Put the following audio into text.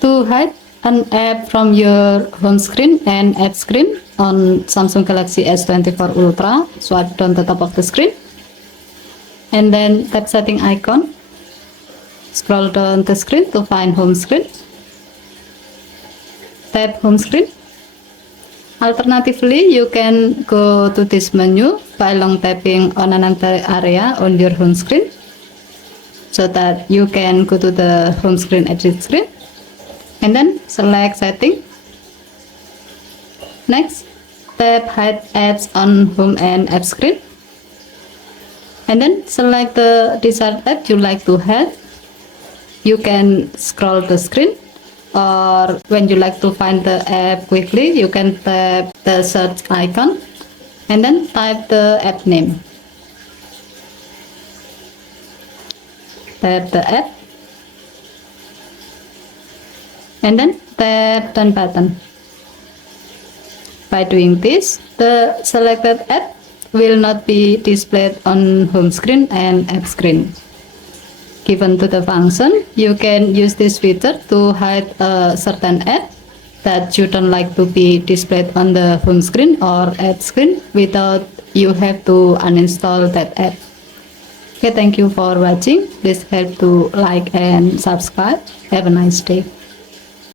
To hide an app from your home screen and app screen on Samsung Galaxy S24 Ultra, swipe down the top of the screen and then tap setting icon. Scroll down the screen to find home screen. Tap home screen. Alternatively, you can go to this menu by long tapping on another area on your home screen so that you can go to the home screen edit screen and then select setting. Next, tap hide apps on home and app screen and then select the desired app you like to hide. You can scroll the screen, or when you like to find the app quickly, you can tap the search icon and then type the app name. Tap the app and then tap done button. By doing this, the selected app will not be displayed on home screen and app screen. Given to the function, you can use this feature to hide a certain app that you don't like to be displayed on the home screen or app screen without you have to uninstall that app. Okay, thank you for watching. Please help to like and subscribe. Have a nice day.